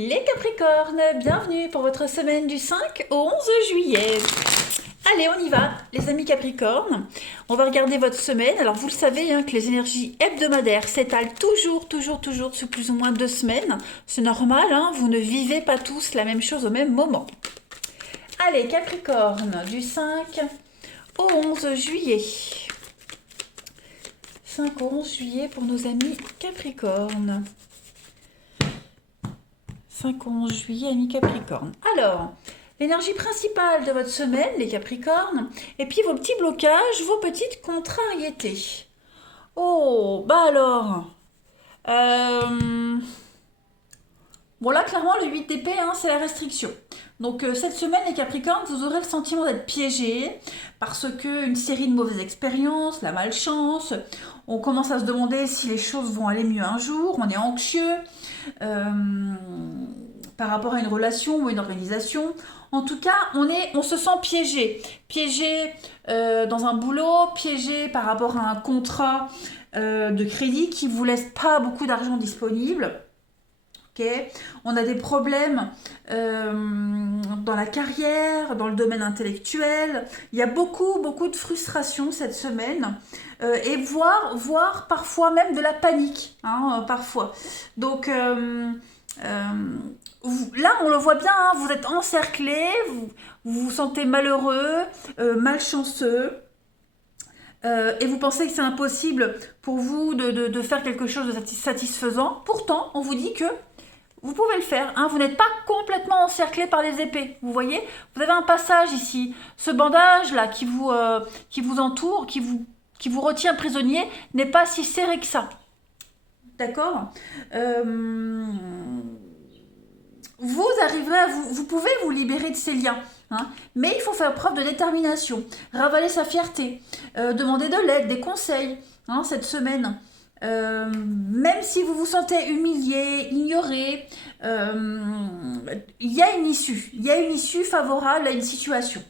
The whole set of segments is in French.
Les Capricornes, bienvenue pour votre semaine du 5 au 11 juillet. Allez, on y va, les amis Capricornes. On va regarder votre semaine. Alors, vous le savez que les énergies hebdomadaires s'étalent toujours sur plus ou moins 2 semaines. C'est normal, vous ne vivez pas tous la même chose au même moment. Allez, Capricorne, du 5 au 11 juillet. 5 au 11 juillet pour nos amis Capricornes. 5 au 11 juillet, amis Capricornes. Alors, l'énergie principale de votre semaine, les Capricornes, et puis vos petits blocages, vos petites contrariétés. Oh, bah alors. Bon, là, clairement, le 8 d'épée, c'est la restriction. Donc, cette semaine, les Capricornes, vous aurez le sentiment d'être piégés parce que une série de mauvaises expériences, la malchance, on commence à se demander si les choses vont aller mieux un jour, on est anxieux par rapport à une relation ou une organisation. En tout cas, on se sent piégé. Piégé dans un boulot, piégé par rapport à un contrat de crédit qui ne vous laisse pas beaucoup d'argent disponible. Okay. On a des problèmes dans la carrière, dans le domaine intellectuel. Il y a beaucoup de frustration cette semaine et voire parfois même de la panique, parfois. Donc là, on le voit bien, vous êtes encerclés, vous vous sentez malheureux, malchanceux. Et vous pensez que c'est impossible pour vous de faire quelque chose de satisfaisant. Pourtant, on vous dit que vous pouvez le faire, vous n'êtes pas complètement encerclé par les épées, vous voyez. Vous avez un passage ici, ce bandage là qui vous entoure, qui vous retient prisonnier, n'est pas si serré que ça. D'accord. Vous arriverez vous pouvez vous libérer de ces liens, mais il faut faire preuve de détermination, ravaler sa fierté, demander de l'aide, des conseils, cette semaine. Même si vous vous sentez humilié, ignoré, il y a une issue favorable à une situation.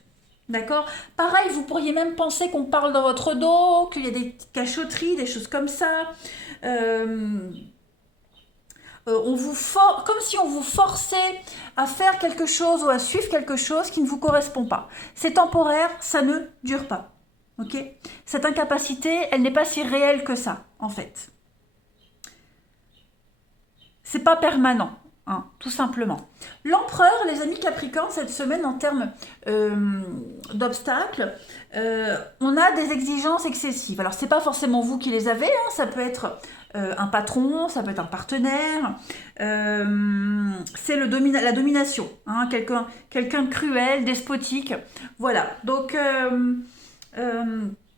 D'accord. Pareil, vous pourriez même penser qu'on parle dans votre dos, qu'il y a des cachotteries, des choses comme ça. Comme si on vous forçait à faire quelque chose ou à suivre quelque chose qui ne vous correspond pas. C'est temporaire, ça ne dure pas. Ok. Cette incapacité, elle n'est pas si réelle que ça, en fait. C'est pas permanent, tout simplement. L'empereur, les amis Capricornes, cette semaine, en termes d'obstacles, on a des exigences excessives. Alors, c'est pas forcément vous qui les avez, ça peut être un patron, ça peut être un partenaire, c'est la domination, quelqu'un de cruel, despotique, voilà. Donc,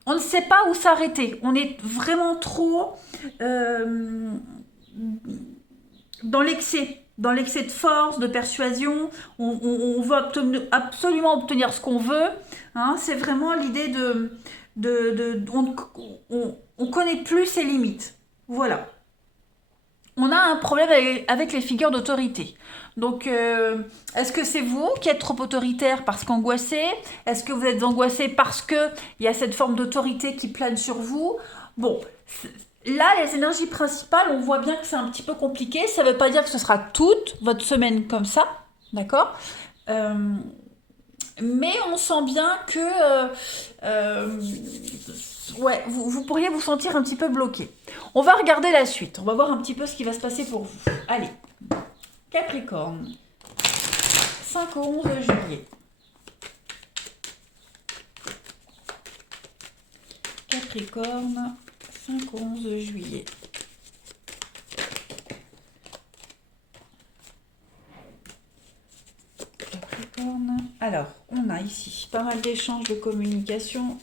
on ne sait pas où s'arrêter, on est vraiment trop dans l'excès de force, de persuasion, on veut absolument obtenir ce qu'on veut, c'est vraiment l'idée on connaît plus ses limites. Voilà. On a un problème avec les figures d'autorité. Donc, est-ce que c'est vous qui êtes trop autoritaire parce qu'angoissé? Est-ce que vous êtes angoissé parce qu'il y a cette forme d'autorité qui plane sur vous? Bon, là, les énergies principales, on voit bien que c'est un petit peu compliqué. Ça ne veut pas dire que ce sera toute votre semaine comme ça, d'accord? Mais on sent bien que vous pourriez vous sentir un petit peu bloqué. On va regarder la suite. On va voir un petit peu ce qui va se passer pour vous. Allez, Capricorne, 5 au 11 juillet. Capricorne, 5 au 11 juillet. Capricorne. Alors, on a ici pas mal d'échanges de communication.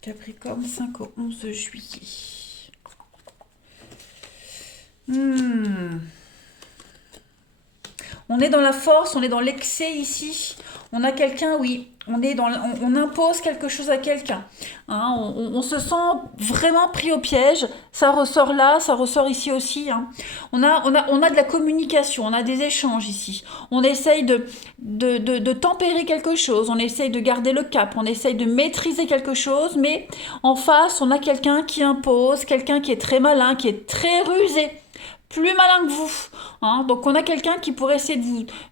Capricorne, 5 au 11 juillet. On est dans la force, on est dans l'excès ici. On a quelqu'un, oui, on impose quelque chose à quelqu'un. Hein, on se sent vraiment pris au piège. Ça ressort là, ça ressort ici aussi. Hein. On a de la communication, on a des échanges ici. On essaye de tempérer quelque chose, on essaye de garder le cap, on essaye de maîtriser quelque chose, mais en face, on a quelqu'un qui impose, quelqu'un qui est très malin, qui est très rusé, plus malin que vous. Hein. Donc on a quelqu'un qui pourrait essayer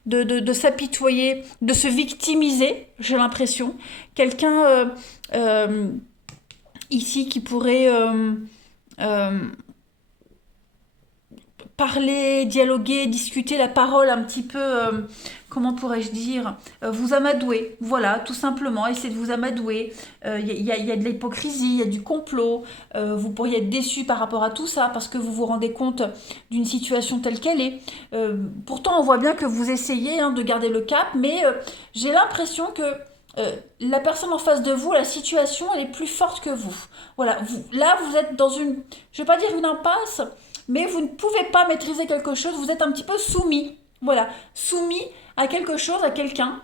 de s'apitoyer, de se victimiser, j'ai l'impression. Quelqu'un ici qui pourrait euh, parler, dialoguer, discuter la parole un petit peu, comment pourrais-je dire, vous amadouer, voilà, tout simplement, essayer de vous amadouer. Il y a de l'hypocrisie, il y a du complot, vous pourriez être déçu par rapport à tout ça parce que vous vous rendez compte d'une situation telle qu'elle est. Pourtant, on voit bien que vous essayez de garder le cap, mais j'ai l'impression que la personne en face de vous, la situation, elle est plus forte que vous. Voilà, là, vous êtes dans une, je ne vais pas dire une impasse, mais vous ne pouvez pas maîtriser quelque chose, vous êtes un petit peu soumis. Voilà, soumis à quelque chose, à quelqu'un.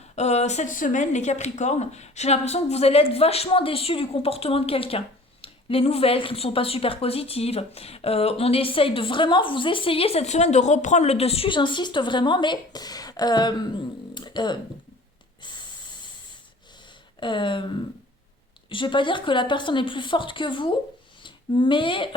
Cette semaine, les Capricornes, j'ai l'impression que vous allez être vachement déçus du comportement de quelqu'un. Les nouvelles qui ne sont pas super positives. On essaye de vraiment vous essayer cette semaine de reprendre le dessus, j'insiste vraiment, mais euh, euh, euh, je ne vais pas dire que la personne est plus forte que vous, mais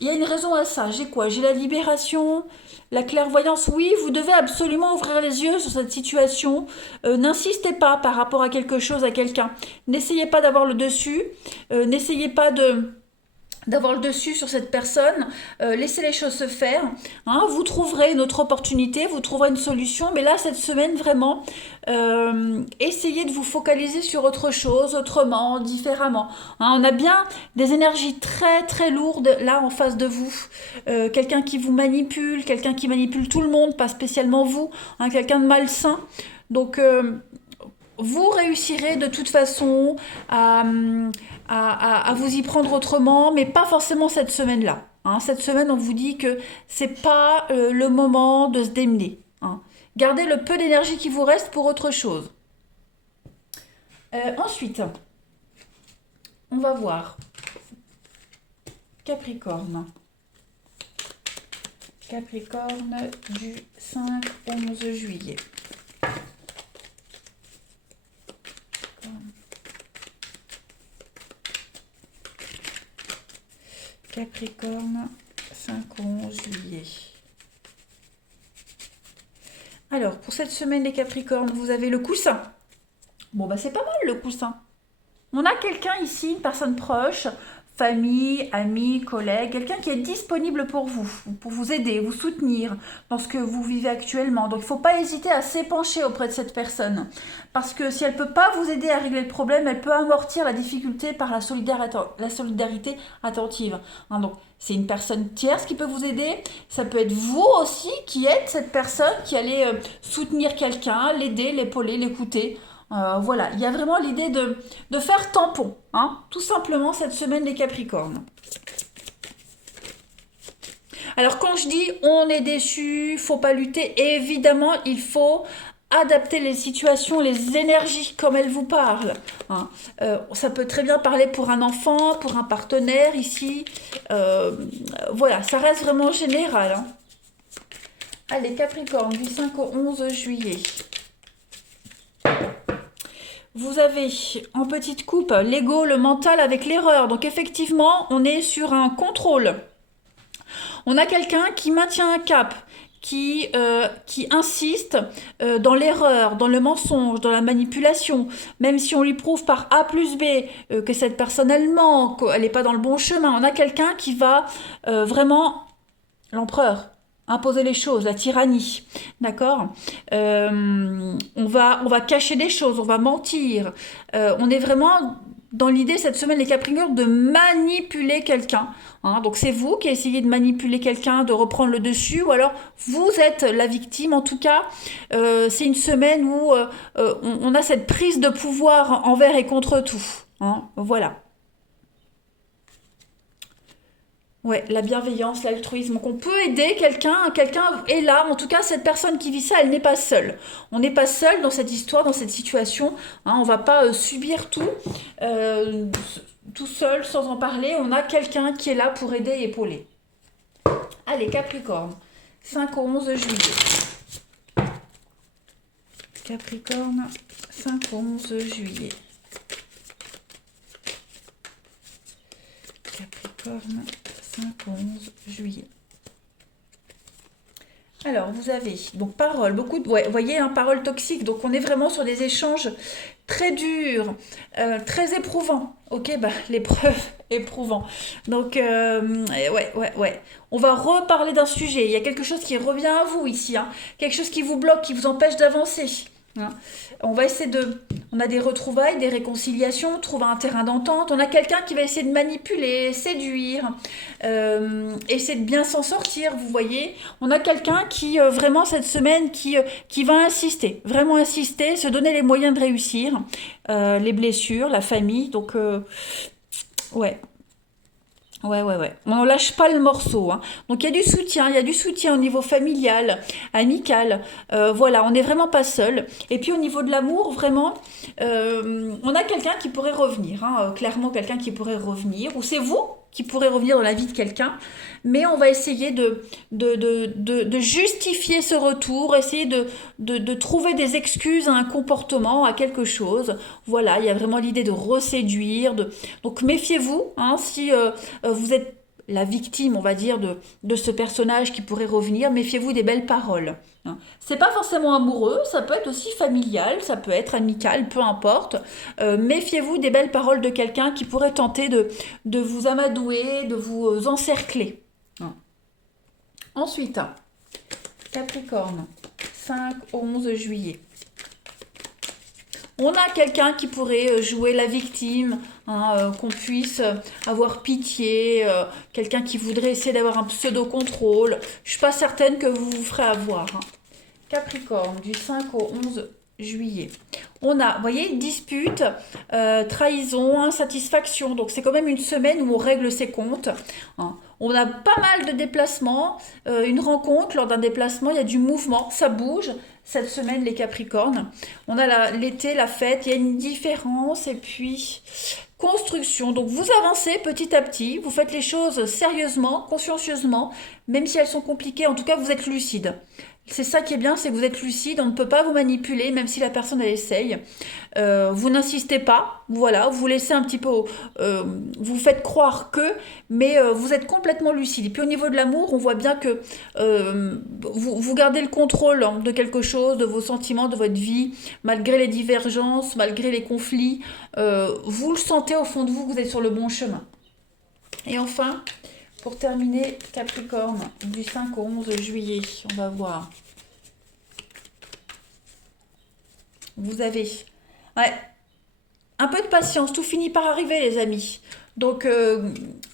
il y a une raison à ça. J'ai quoi? J'ai la libération, la clairvoyance. Oui, vous devez absolument ouvrir les yeux sur cette situation. N'insistez pas par rapport à quelque chose, à quelqu'un. N'essayez pas d'avoir le dessus. N'essayez pas d'avoir le dessus sur cette personne, laissez les choses se faire, hein, vous trouverez une autre opportunité, vous trouverez une solution, mais là, cette semaine, vraiment, essayez de vous focaliser sur autre chose, autrement, différemment. Hein, on a bien des énergies très, très lourdes, là, en face de vous. Quelqu'un qui vous manipule, quelqu'un qui manipule tout le monde, pas spécialement vous, hein, quelqu'un de malsain. Donc, vous réussirez de toute façon à vous y prendre autrement, mais pas forcément cette semaine-là. Hein. Cette semaine, on vous dit que c'est pas le moment de se démener. Hein. Gardez le peu d'énergie qui vous reste pour autre chose. Ensuite, on va voir Capricorne. Capricorne du 5 au 11 juillet. Capricorne, 5 au 11 juillet. Alors, pour cette semaine, les Capricornes, vous avez le coussin. Bon, bah c'est pas mal le coussin. On a quelqu'un ici, une personne proche, famille, amis, collègues, quelqu'un qui est disponible pour vous aider, vous soutenir dans ce que vous vivez actuellement. Donc il ne faut pas hésiter à s'épancher auprès de cette personne. Parce que si elle ne peut pas vous aider à régler le problème, elle peut amortir la difficulté par la solidarité attentive. Hein, donc c'est une personne tierce qui peut vous aider. Ça peut être vous aussi qui êtes cette personne qui allez soutenir quelqu'un, l'aider, l'épauler, l'écouter. Voilà, il y a vraiment l'idée de faire tampon, hein, tout simplement cette semaine des Capricornes. Alors quand je dis on est déçu, faut pas lutter, évidemment il faut adapter les situations, les énergies comme elles vous parlent. Hein. Ça peut très bien parler pour un enfant, pour un partenaire ici. Voilà, ça reste vraiment général. Hein. Allez, Capricorne, du 5 au 11 juillet. Vous avez en petite coupe l'ego, le mental avec l'erreur. Donc effectivement, on est sur un contrôle. On a quelqu'un qui maintient un cap, qui insiste dans l'erreur, dans le mensonge, dans la manipulation. Même si on lui prouve par A plus B que cette personne, elle ment, qu'elle n'est pas dans le bon chemin. On a quelqu'un qui va vraiment... L'empereur. Imposer les choses, la tyrannie, d'accord. On va cacher des choses, on va mentir. On est vraiment dans l'idée cette semaine, les Capricornes, de manipuler quelqu'un. Hein. Donc c'est vous qui essayez de manipuler quelqu'un, de reprendre le dessus, ou alors vous êtes la victime. En tout cas, c'est une semaine où on a cette prise de pouvoir envers et contre tout. Hein. Voilà. Ouais, la bienveillance, l'altruisme. Donc on peut aider quelqu'un, quelqu'un est là. En tout cas, cette personne qui vit ça, elle n'est pas seule. On n'est pas seul dans cette histoire, dans cette situation. Hein, on va pas subir tout, euh, tout seul, sans en parler. On a quelqu'un qui est là pour aider et épauler. Allez, Capricorne. 5 au 11 juillet. Capricorne, 5 au 11 juillet. Capricorne, 5 au 11 juillet. Alors, vous avez donc parole, beaucoup de, ouais, vous voyez, hein, parole toxique. Donc, on est vraiment sur des échanges très durs, très éprouvants. Ok, bah, l'épreuve éprouvant. Donc, ouais. On va reparler d'un sujet. Il y a quelque chose qui revient à vous ici, hein. Quelque chose qui vous bloque, qui vous empêche d'avancer. Hein. On va essayer de. On a des retrouvailles, des réconciliations, on trouve un terrain d'entente. On a quelqu'un qui va essayer de manipuler, séduire, essayer de bien s'en sortir, vous voyez. On a quelqu'un qui, vraiment, cette semaine, qui va insister, vraiment insister, se donner les moyens de réussir. Les blessures, la famille, donc, ouais. Ouais. On ne lâche pas le morceau, hein. Donc il y a du soutien au niveau familial, amical. Voilà, on n'est vraiment pas seul. Et puis au niveau de l'amour, vraiment, on a quelqu'un qui pourrait revenir, hein, clairement quelqu'un qui pourrait revenir. Ou c'est vous qui pourrez revenir dans la vie de quelqu'un. Mais on va essayer de justifier ce retour, essayer de trouver des excuses à un comportement, à quelque chose. Voilà, il y a vraiment l'idée de reséduire. Donc méfiez-vous, hein, si vous êtes la victime, on va dire, de ce personnage qui pourrait revenir, méfiez-vous des belles paroles. Hein. C'est pas forcément amoureux, ça peut être aussi familial, ça peut être amical, peu importe. Méfiez-vous des belles paroles de quelqu'un qui pourrait tenter de vous amadouer, de vous encercler. Hein. Ensuite, Capricorne, 5 au 11 juillet. On a quelqu'un qui pourrait jouer la victime, hein, qu'on puisse avoir pitié, quelqu'un qui voudrait essayer d'avoir un pseudo-contrôle. Je ne suis pas certaine que vous vous ferez avoir. Hein. Capricorne, du 5 au 11 juillet. On a, vous voyez, dispute, trahison, insatisfaction. Donc c'est quand même une semaine où on règle ses comptes. Hein. On a pas mal de déplacements. Une rencontre, lors d'un déplacement, il y a du mouvement, ça bouge. Cette semaine, les Capricornes. On a l'été, la fête, il y a une différence. Et puis, construction. Donc vous avancez petit à petit, vous faites les choses sérieusement, consciencieusement, même si elles sont compliquées. En tout cas, vous êtes lucide. C'est ça qui est bien, c'est que vous êtes lucide, on ne peut pas vous manipuler, même si la personne elle essaye. Vous n'insistez pas, voilà, vous laissez un petit peu, vous faites croire que, mais vous êtes complètement lucide. Et puis au niveau de l'amour, on voit bien que vous gardez le contrôle, hein, de quelque chose, de vos sentiments, de votre vie, malgré les divergences, malgré les conflits. Vous le sentez au fond de vous, que vous êtes sur le bon chemin. Et enfin, pour terminer, Capricorne, du 5 au 11 juillet, on va voir. Vous avez, ouais, un peu de patience, tout finit par arriver, les amis. Donc,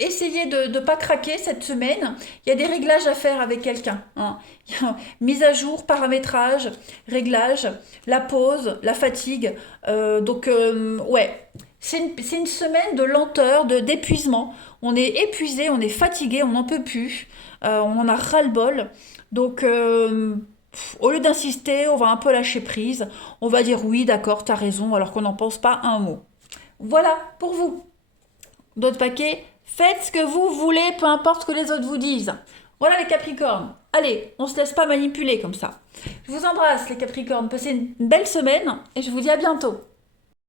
essayez de ne pas craquer cette semaine. Il y a des réglages à faire avec quelqu'un. Hein. Mise à jour, paramétrage, réglage, la pause, la fatigue. Ouais, c'est une semaine de lenteur, d'épuisement. On est épuisé, on est fatigué, on n'en peut plus. On en a ras-le-bol. Donc, au lieu d'insister, on va un peu lâcher prise. On va dire oui, d'accord, t'as raison, alors qu'on n'en pense pas un mot. Voilà, pour vous. D'autres paquets, faites ce que vous voulez, peu importe ce que les autres vous disent. Voilà les Capricornes. Allez, on se laisse pas manipuler comme ça. Je vous embrasse les Capricornes, passez une belle semaine et je vous dis à bientôt.